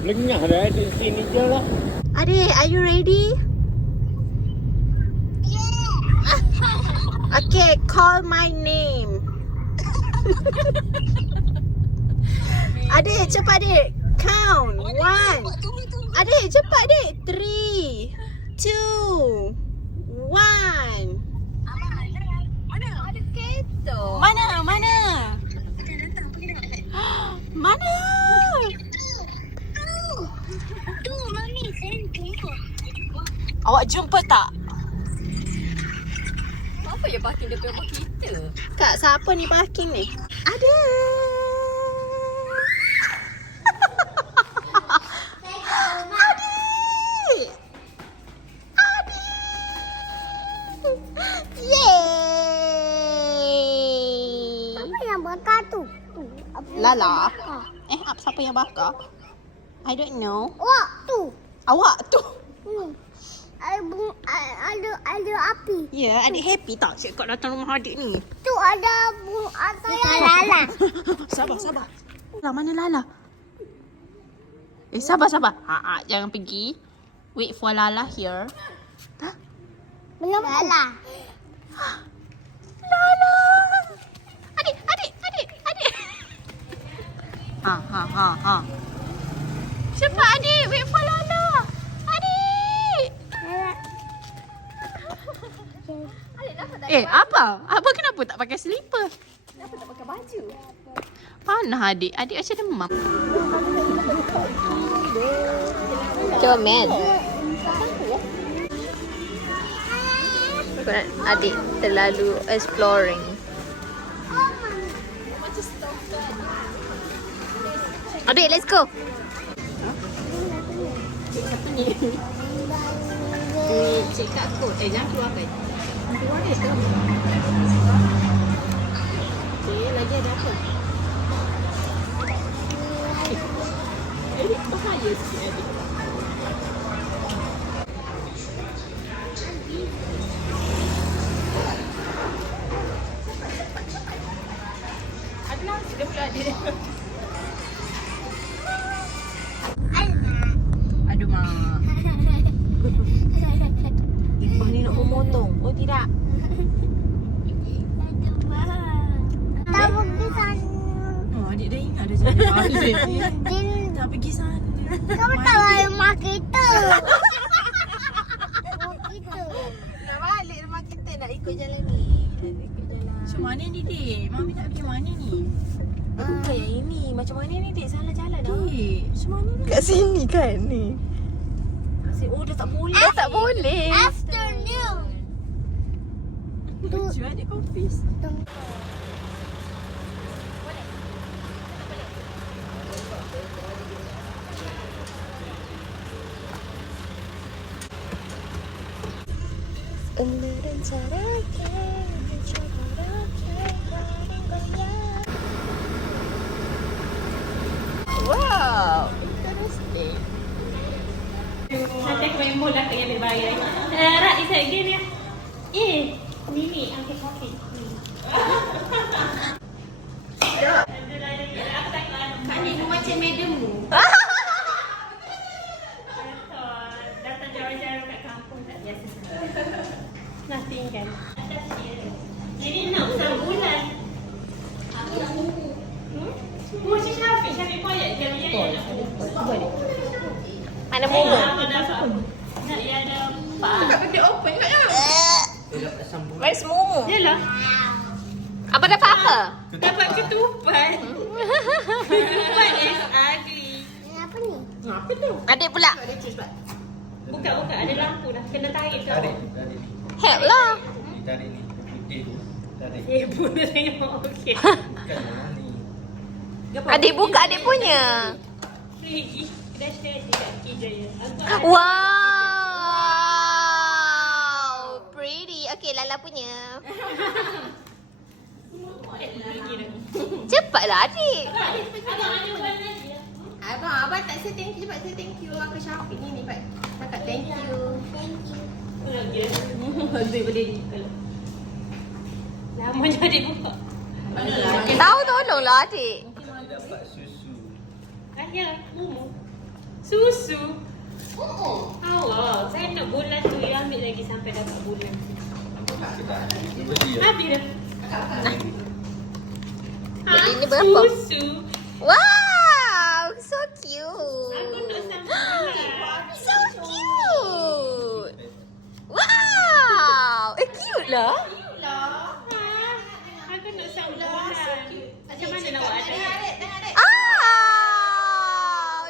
Lengah dah di sini je lah. Adik, are you ready? Okay, call my name. Adik, cepat adik. Count. 1. Adik, cepat adik. 3, 2, 1. Mana? Mana? Mana? Tu, Mami, saya jumpa. Awak jumpa tak? Apa yang parking depan rumah kita? Kak, siapa ni parking ni? Ada. Adik. Yeay. Apa yang bakar tu? Lala. Siapa yang bakar? I don't know. Wah, tu. Awak tu. Ada api. Ya, adik happy tak cakap datang rumah adik ni? Tu ada lala. Sabar. Lah, mana Lala? Sabar. Jangan pergi. Wait for Lala here. Belum lala. Lala. Adik. Ha. Cepat adik, wait for Lala. Adik. Apa? Abang kenapa tak pakai slipper? Kenapa tak pakai baju? Panah adik. Adik macam demam. Comel. Adik terlalu exploring. Adik, let's go. Siapa ni? Ni cik Kak kot. Jangan keluar kan? Keluar dia ke? Okay, lagi ada apa? Adik bahaya sikit adik. Ada dia pula dia. Aduh mak. Ipah ni nak memotong. Oh tidak. Tak pergi sana. Oh adik dah ingat dah jadi balik. Tak pergi sana. Kamu tahu rumah kita. Rumah kita. Nak balik rumah kita nak ikut jalan ni. Macam mana ni dik? Mami nak pergi mana ni? Bukan yang ini. Macam mana ni dik? Salah jalan dah. Dik, macam mana ni? Kat sini kan ni. Oh dah tak boleh. Dah tak boleh. Afternoon. Lucu adik confuse. Wow, interesting. Nanti aku main mall lah yang ambil bayar. Rak, isa again ya. Ni, ambil kopi. Kak ni macam madam mu. Datang jauh-jauh kat kampung tak biasa sangat. Nothing kan. Atas dia. Jadi nak usah bulan. Macam Syafiq pun ayat dia nak. Mana bunga? Nak yang ada Tak benda open juga ya. Where's Momo? Yalah. Apa dapat apa? Dapat ketupat. Ketupat is ugly. Apa ni? Apa tu? Adik pula. Buka, ada lampu dah. Kena tarik ke? Help lah. Tarik ni. Putih tu. Tarik. Pun dah tengok. Okey. Bukan yang ni. Adik buka adik punya. Pergi. Dah share dekat Kijaya. Wow. Pretty. Okay, Lala punya. Cepatlah adik. Abang tak say thank you. Cepat say thank you ke Syafiq ni. Cakap thank you. Habis boleh ni. Lama jadi buka. Tahu tolonglah adik. Dapat susu. Ayah, Mumu. Susu. Awak, saya nak bulan tu. You ambil lagi sampai dapat bulan tu. Habis dah. Jadi ini berapa? Susu. Wow, so cute. Aku nak sampai bulan. So cute. Wow, cute lah. Aku nak sampai bulan. Macam mana nak buat ada?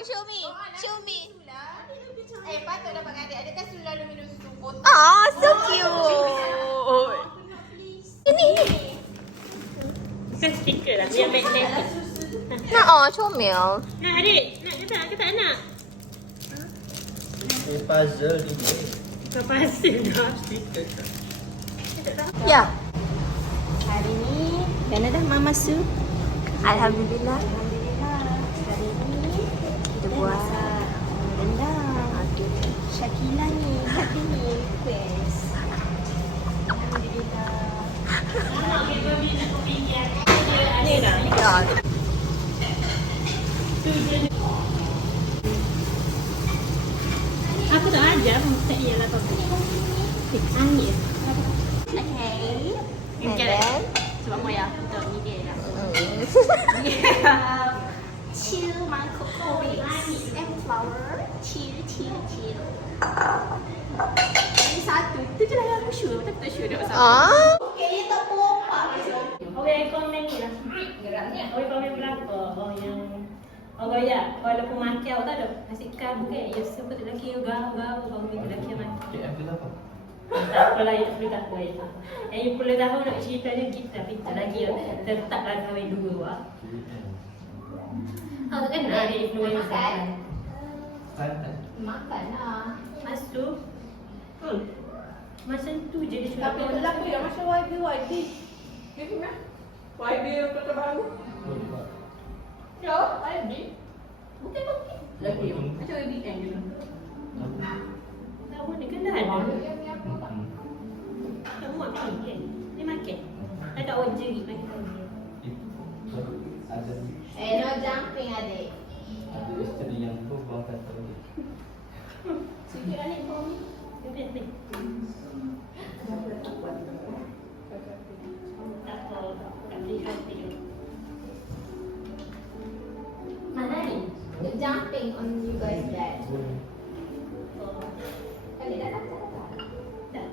Show me, show me. Patut dapat dengan adik. Adik kan selalu minum susu botol. So cute. Ini. Bukan stiker lah. Biar magnetic. Nak comel. Nak adik? Nak ke tak? Ke tak nak? Puzzle ni. Kau pasal dah. Stiker kan. Ya. Hari ni Dana dah mama su. Alhamdulillah. Hari ni Kita buat rendang. Shakila ni hari ni request. Alhamdulillah. Ni dah. ya. Aku tak ajar. Tak ialah kau. Angin. Okay. And then Sebab kau yang aku tahu ni dia lah. Chill mangkuk kopi and flower. Chill. Ini satu. Itu je lah yang aku sure. Tapi tak sure dia pasal. Okay, ni tak pompa. Okey, komen ni lah. Geraknya. Okey, komen berapa? Oh, yang... Oh, ya. Kalau pemakai awak tak ada. Asyik kamu kan? Ya, seperti lelaki yang gau-gau. Baru ni lelaki yang mati. Tak apalah, ya. 10 tahun ya. Yang 10 tahun nak cerita je kita. Kita lagi ya. Tetaplah kahwin dua. Wak. Oh, tak kenal dia influencer kan? Makan lah. Masuk. Macam tu je dia suruh. Tapi lelaki yang macam YB. Gitu kan? YB yang terbaru. Ya, YB. Bukan. Lelaki yang macam YBN je. Tahu ni kan dah ada. Tak muat kan? Dia makan. Tak ada orang jerit makan. No jumping adik. Sikit adik kau ni. Dia penting. Tak tahu. Tak lihat dia. Mana ni? Jumping on you guys bed. Kali dah tak? Tak.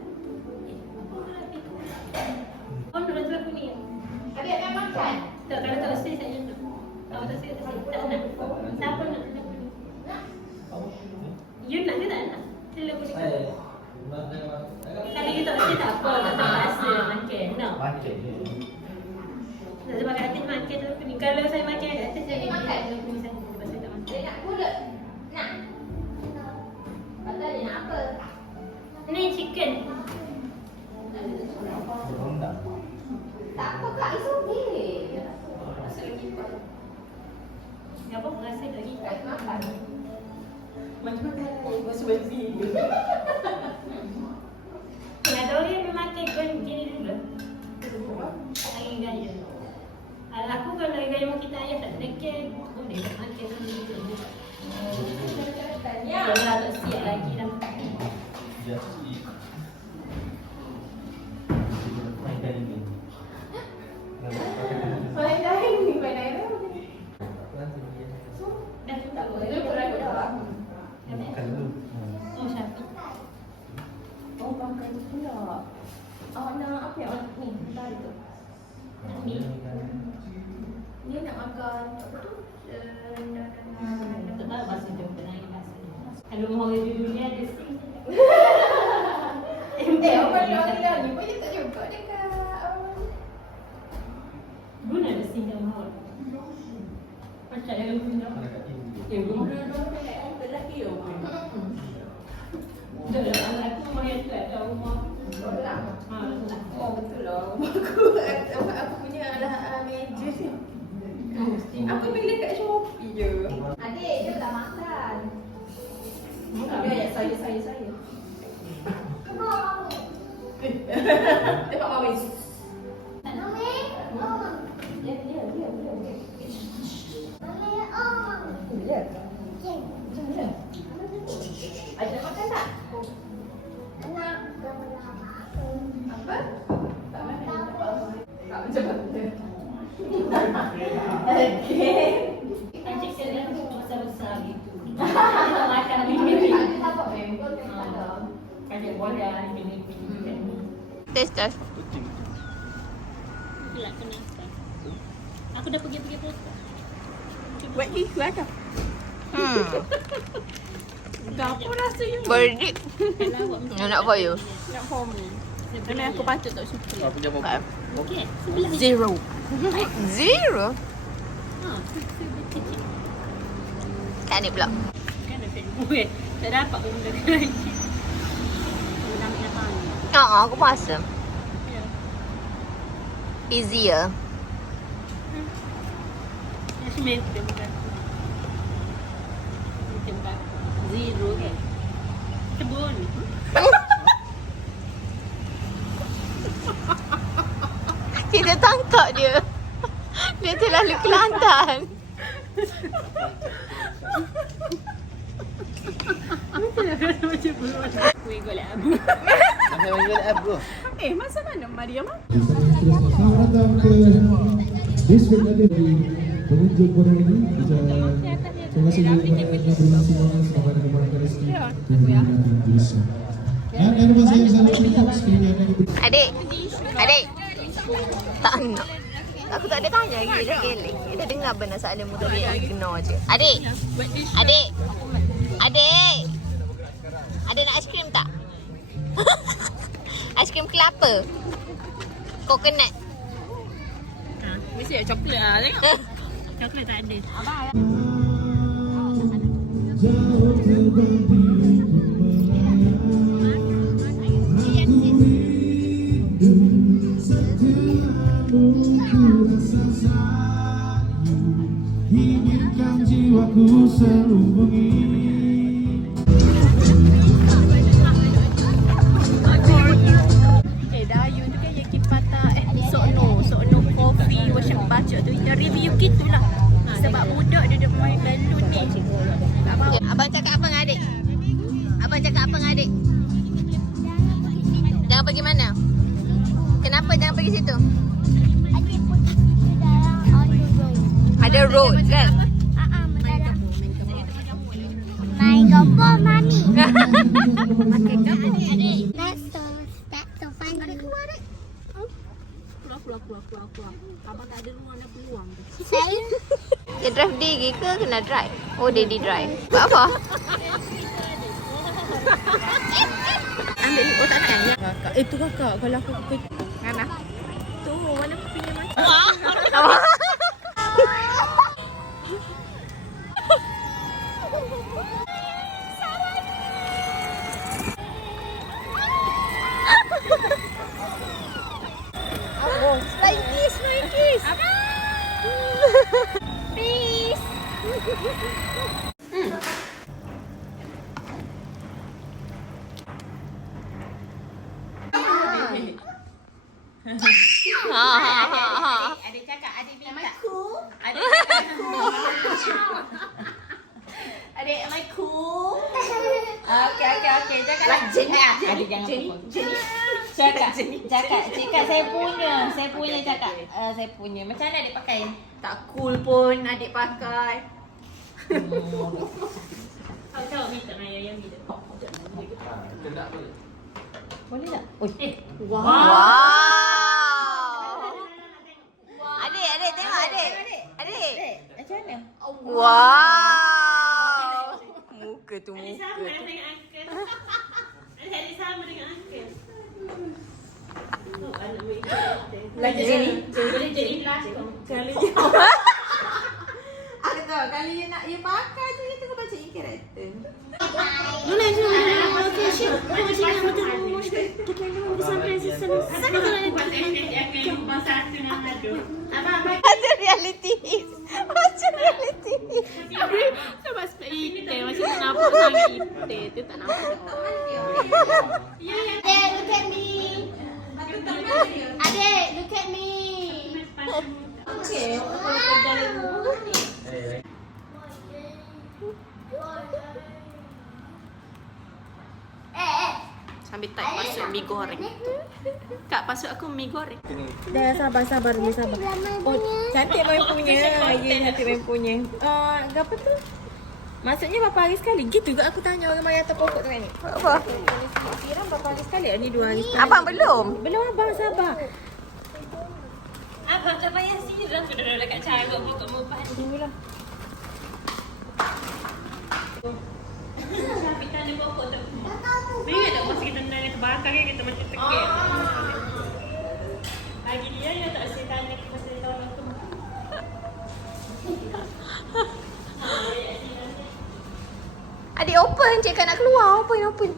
Oh, nak rasa aku ni. Adik nak makan? Tak, kalau tak usah saya nak. Kalau tak usah tak nak. Siapa nak? You nak ke tak nak? Sila aku ni. Kali kita tak usah tak apa. Tak terpaksa makan. No. Nak sebab kat atas makan tu ni. Kalau saya makan kat atas saya makan. Aku ni saya sebab saya tak makan. Dia nak kulit? Nak? Pasal dia nak apa? Ni chicken. Tak apa kak, it's okay. Rasa lagi apa? Apa rasa lagi? Kak makan. Macam mana lagi basi-basi. Ada orang yang memakai gini dulu. Air gaya. Aku kalau air gaya mau kita ayah tak dekat. Boleh tak makan dulu. Ya. Kalau tak siap lagi dah. Main dahin. Dah cukup. Tak boleh, dia pun dah. Oh, Syafiq. Oh, makan pula. Awak nak apa yang awak ni? Bentar tu. Ni. Dia nak makan apa tu? Tak tahu bahasa dia pernah bahasa. Kalau mau dulu ni ada sing. Apa yang awak ni? Banyak tak juga dekat. Guna ada sing yang mau. Macam yang guna. Ya, guna dulu kan orang lelaki yo. Dah lah, aku mau yang tu ada rumah. Oh, betul lah. Aku punya adalah meja ni. Aku beli dekat Shopee je. Adik, dia tak makan. Dia ayat saya. Tengok Mami. Mami, oh. Dia. Mami, oh. Dia. Macam mana? Adik saya dah besar-besar gitu. Kita makan mimpi. Adik bola mimpi. Test. Pula kenapa? Aku dah pergi foto. Buat ni kuat tak? Apa rasanya? Verdict. Kalau awak mesti Nak for you. Nak for me. Mana aku patut tak suka? Apa punya apa? okey. Sebelah Zero. Zero. ha, kecil. Kat ni pula. Kan ada Facebook kan. Tak dapat pun benda lagi. Dalam datang. Aku rasa Ya. easier. Macam dia bukan. Macam bukan. Zero kan. Kebun. Kita tangkap dia. Dia terlalu Kelantan. Macam buruk. Kuih golek abu. Sampai panggil abu. Masa mana Mariam? Selamat datang ke District Adik di pengunjung pada hari ini. Terima kasih kepada yang bermasing-masing kepada kepada rezeki Tuhan yang Indonesia. Dan harapan saya selalu cukup sekiranya akan diberi. Adik. Tak nak. Aku tak ada tanya lagi. Dia gelek. Dia dengar benar soalan mu tadi. Ignore je. Adik. Adik nak aiskrim tak? Aiskrim kelapa. Coconut. Mesti ada coklat lah tengok. Coklat tak ada. Jauh terbang diriku melayang. Setiamu ku rasa sayu. Inginkan jiwaku selubungi. Dayun tu kan yang kipata Sokno coffee workshop baca tu yang review gitulah. Sebab budak dia main balon ni. Tak mau. Abang cakap apa dengan adik? Jangan pergi mana? Kenapa jangan pergi situ? Adik pergi ke dalam on the road. Ada road kan? Main gopor, Mami. Makan apa? Adik. That's so funny. Keluar. Abang tak ada ruang nak peluang. Saya Dia drive Daddy ke kena drive? Oh, Daddy drive. Buat apa? Ambil ni. Oh tak nak yang kakak. Tu kakak. Kalau aku Mana? tu mana kopinya macam. Flying kiss. Peace. Adik cakap adik minta. Adik cakap cool. Adik, am I cool? Okay. Cakaplah. Adik jangan pukul. Cakap saya punya cakap. Saya punya. Macam mana adik pakai? Tak cool pun adik pakai. Tahu minta Maya yang bila. Boleh tak? Wow. Adik tengok adik. Macam mana? Wow. Muka tu Adik muka. sama dengan uncle. Adik sama dengan uncle. Oh, anak mereka. Lagi sini. Boleh jadi pelakon. Kali aku tahu kali you nak you pakai tu you tengah baca karakter. Macam reality. Sebab sebab ite macam tak nampak sangat ite tu tak nampak. Adik, look at me. Adik, look at me. Okay. Ambil tak pasuk mi goreng. Kak, pasuk aku mi goreng. Dah sabar dulu sabar. Oh, cantik main punya. Ya, cantik main punya. Apa tu? Maksudnya berapa hari sekali? Gitu juga aku tanya orang mari atas pokok tu kan ni. Apa? Siram berapa hari sekali? Ni 2 hari sekali. Abang belum? Belum abang, sabar. Abang tak payah siram. Sudah dekat carut pokok mupan. Tunggulah. Tapi tanah pokok tu. Bila tak masa kita tanah terbakar kan kita macam tegak. Bagi dia yang tak saya tanya pasal tahun aku. Adik open je kan nak keluar. Open.